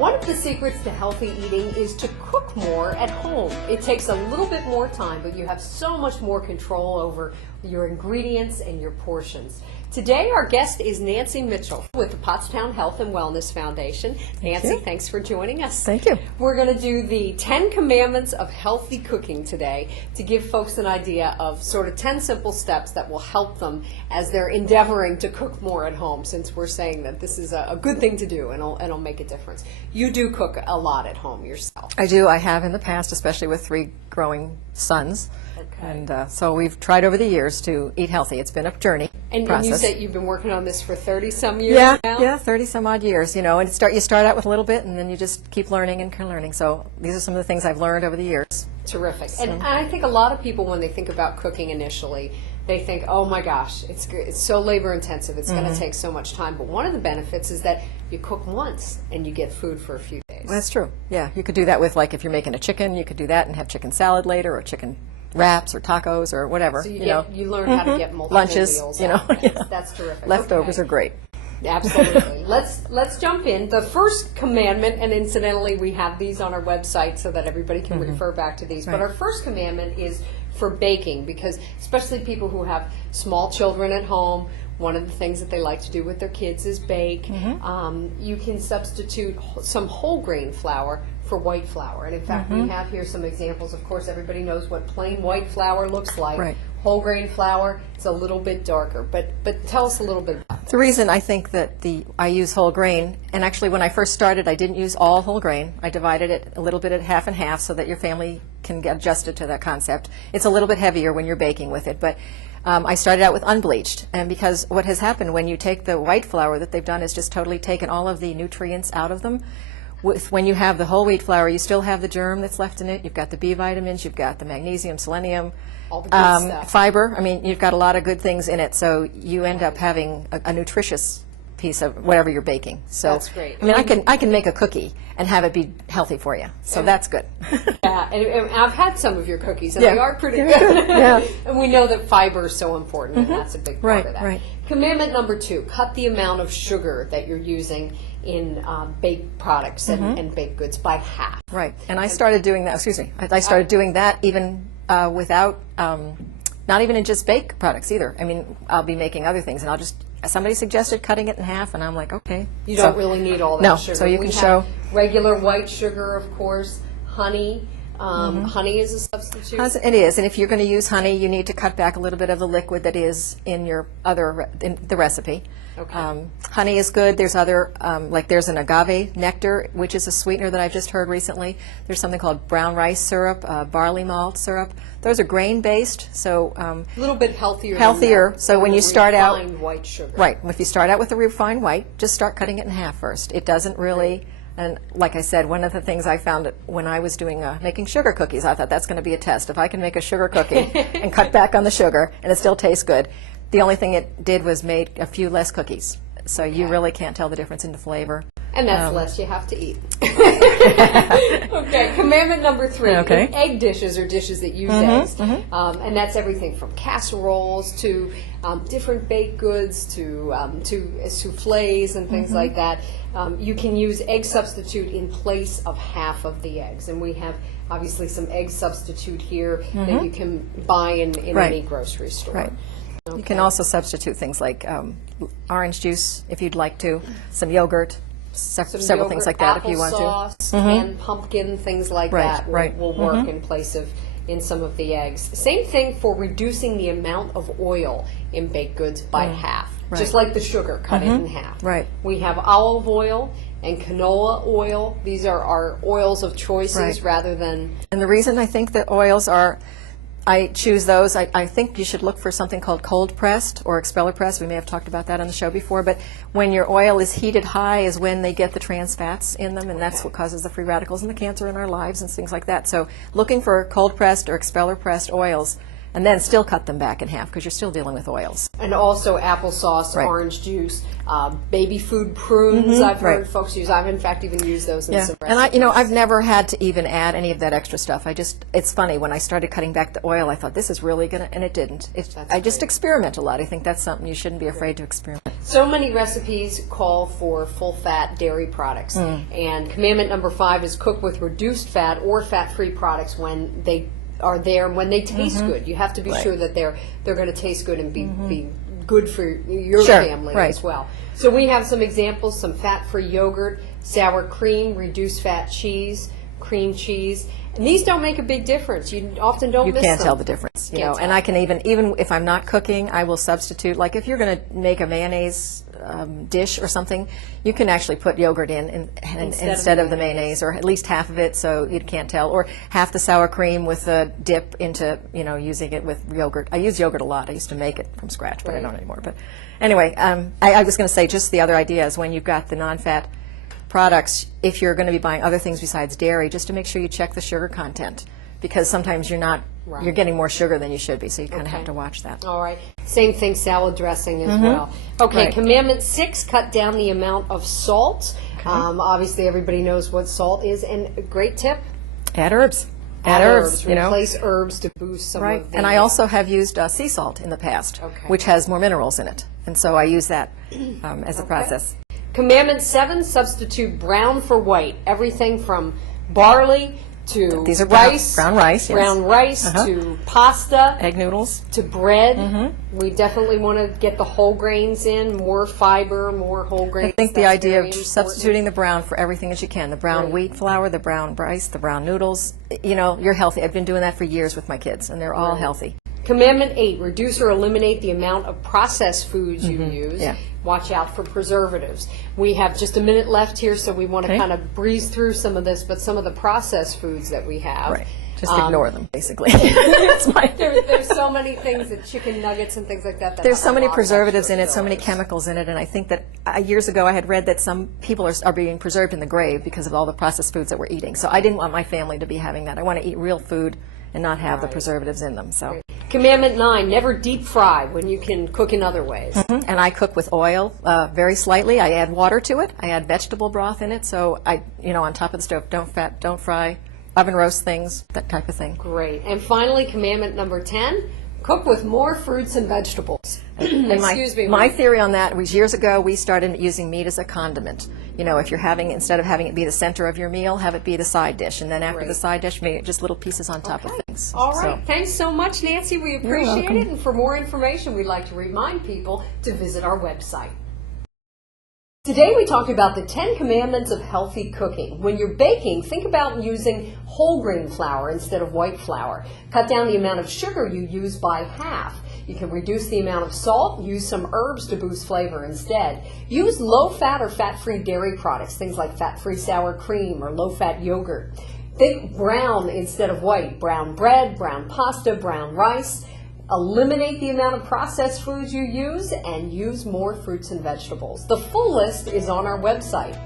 One of the secrets to healthy eating is to cook more at home. It takes a little bit more time, but you have so much more control over your ingredients and your portions. Today our guest is Nancy Mitchell with the Pottstown Health and Wellness Foundation. Nancy, thanks for joining us. Thank you. We're going to do the 10 Commandments of Healthy Cooking today to give folks an idea of sort of 10 simple steps that will help them as they're endeavoring to cook more at home, since we're saying that this is a good thing to do and it'll make a difference. You do cook a lot at home yourself. I do. I have in the past, especially with 3 growing sons. And so we've tried over the years to eat healthy. It's been a journey process. And you said you've been working on this for 30-some years now? Yeah, 30-some odd years, you know, and you start out with a little bit and then you just keep learning and learning. So these are some of the things I've learned over the years. Terrific. So. And I think a lot of people, when they think about cooking initially, they think, oh my gosh, it's so labor intensive, it's going to take so much time. But one of the benefits is that you cook once and you get food for a few days. Well, that's true. Yeah, you could do that with, like, if you're making a chicken, you could do that and have chicken salad later, or chicken wraps or tacos or whatever. So you learn how to get multiple lunches, meals. That's terrific. Leftovers are great. Absolutely. Let's jump in. The first commandment, and incidentally we have these on our website so that everybody can refer back to these, but our first commandment is for baking, because especially people who have small children at home, one of the things that they like to do with their kids is bake. You can substitute some whole grain flour for white flour. And in fact, we have here some examples. Of course, everybody knows what plain white flour looks like. Right. Whole grain flour, it's a little bit darker. But tell us a little bit about that. The reason I think that I use whole grain, and actually when I first started, I didn't use all whole grain. I divided it a little bit at half and half so that your family can get adjusted to that concept. It's a little bit heavier when you're baking with it, but I started out with unbleached, and because what has happened when you take the white flour, that they've done is just totally taken all of the nutrients out of them. When you have the whole wheat flour, you still have the germ that's left in it. You've got the B vitamins, you've got the magnesium, selenium, all the good stuff. Fiber. I mean, you've got a lot of good things in it, so you end up having a nutritious piece of whatever you're baking. So that's great. I mean, I can make a cookie and have it be healthy for you. So that's good. Yeah, and I've had some of your cookies, and they are pretty good. Yeah. And we know that fiber is so important, and that's a big part of that. Right. Commandment number 2, cut the amount of sugar that you're using in baked products and baked goods by half. Right. And I started doing that, I started doing that even without, not even in just baked products either. I mean, I'll be making other things, and somebody suggested cutting it in half, and I'm like, okay. You don't really need all that sugar. So you can show regular white sugar, of course, honey. Honey is a substitute. It is, and if you're going to use honey, you need to cut back a little bit of the liquid that is in in the recipe. Okay. Honey is good. There's other, like there's an agave nectar, which is a sweetener that I've just heard recently. There's something called brown rice syrup, barley malt syrup. Those are grain-based, so a little bit healthier. So when you start out, refined white sugar. Right. If you start out with the refined white, just start cutting it in half first. It doesn't really. And like I said, one of the things I found when I was doing making sugar cookies, I thought that's going to be a test. If I can make a sugar cookie and cut back on the sugar and it still tastes good, the only thing it did was made a few less cookies. So you really can't tell the difference in the flavor. And that's less you have to eat. Okay, commandment number 3. Okay. Egg dishes are dishes that use eggs. And that's everything from casseroles to different baked goods to souffles and things like that. You can use egg substitute in place of half of the eggs. And we have obviously some egg substitute here that you can buy in any grocery store. Right. Okay. You can also substitute things like orange juice if you'd like to, some yogurt, several things like that if you want to. Applesauce, canned pumpkin, things like that will work in place of in some of the eggs. Same thing for reducing the amount of oil in baked goods by half. Just like the sugar, cut it in half. Right. We have olive oil and canola oil. These are our oils of choices rather than... And the reason I think that oils are... I choose those. I think you should look for something called cold pressed or expeller pressed. We may have talked about that on the show before, but when your oil is heated high is when they get the trans fats in them, and that's what causes the free radicals and the cancer in our lives and things like that. So looking for cold pressed or expeller pressed oils and then still cut them back in half because you're still dealing with oils. And also applesauce, Right. orange juice, baby food prunes. I've heard right. folks use. I've in fact even used those in some And recipes. I've never had to even add any of that extra stuff. It's funny, when I started cutting back the oil, I thought this is really gonna, and it didn't. I just great. experiment a lot. I think that's something you shouldn't be afraid to experiment. So many recipes call for full-fat dairy products, and commandment number 5 is cook with reduced fat or fat-free products when they are there, when they taste good. You have to be sure that they're going to taste good and be good for your Sure, family right. as well. So we have some examples: some fat-free yogurt, sour cream, reduced fat cheese, cream cheese. And these don't make a big difference. You often don't You miss can't them. tell the difference, you Can't know. And tell. I can even if I'm not cooking, I will substitute. Like if you're going to make a mayonnaise dish or something, you can actually put yogurt in instead of the mayonnaise, or at least half of it, so you can't tell, or half the sour cream with a dip into, using it with yogurt. I use yogurt a lot. I used to make it from scratch, but I Right. don't anymore. But anyway, I was going to say just the other idea is when you've got the non-fat products, if you're going to be buying other things besides dairy, just to make sure you check the sugar content, because sometimes you're getting more sugar than you should be, so you kind of have to watch that. All right. Same thing, salad dressing as well. Okay, Right. commandment 6, cut down the amount of salt. Obviously, everybody knows what salt is, and a great tip, Add herbs. add herbs. you know. Replace herbs to boost some Right, of the... and I also have used sea salt in the past, Okay. which has more minerals in it, and so I use that as a process. Commandment 7, substitute brown for white. Everything from barley to These are rice, brown rice, yes. brown rice to pasta, Egg noodles. to bread. We definitely want to get the whole grains in, more fiber, more whole grains. I think the That's idea very of important. substituting the brown for everything that you can, the brown Right. wheat flour, the brown rice, the brown noodles, you're healthy. I've been doing that for years with my kids, and they're all healthy. Commandment 8, reduce or eliminate the amount of processed foods you use. Yeah. Watch out for preservatives. We have just a minute left here, so we want to Okay. kind of breeze through some of this, but some of the processed foods that we have. Right. Just ignore them, basically. It's my- There's so many things, that chicken nuggets and things like that. that There's have so a many lot of preservatives in extra it, so many fillers. chemicals in it, and I think that years ago I had read that some people are being preserved in the grave because of all the processed foods that we're eating. So I didn't want my family to be having that. I want to eat real food and not have the preservatives in them. So, Commandment 9, never deep fry when you can cook in other ways. and I cook with oil very slightly. I add water to it. I add vegetable broth in it. So on top of the stove, don't fry, oven roast things, that type of thing. Great. And finally, commandment number 10, cook with more fruits and vegetables. And Excuse me. My theory on that was years ago we started using meat as a condiment. If you're instead of having it be the center of your meal, have it be the side dish, and then after the Great. side dish, make it just little pieces on top of things. All right. So, Thanks so much, Nancy. We appreciate welcome. it. And for more information, we'd like to remind people to visit our website. Today we talked about the 10 commandments of healthy cooking. When you're baking, think about using whole grain flour instead of white flour. Cut down the amount of sugar you use by half. You can reduce the amount of salt, use some herbs to boost flavor instead. Use low-fat or fat-free dairy products, things like fat-free sour cream or low-fat yogurt. Think brown instead of white. Brown bread, brown pasta, brown rice. Eliminate the amount of processed foods you use and use more fruits and vegetables. The full list is on our website.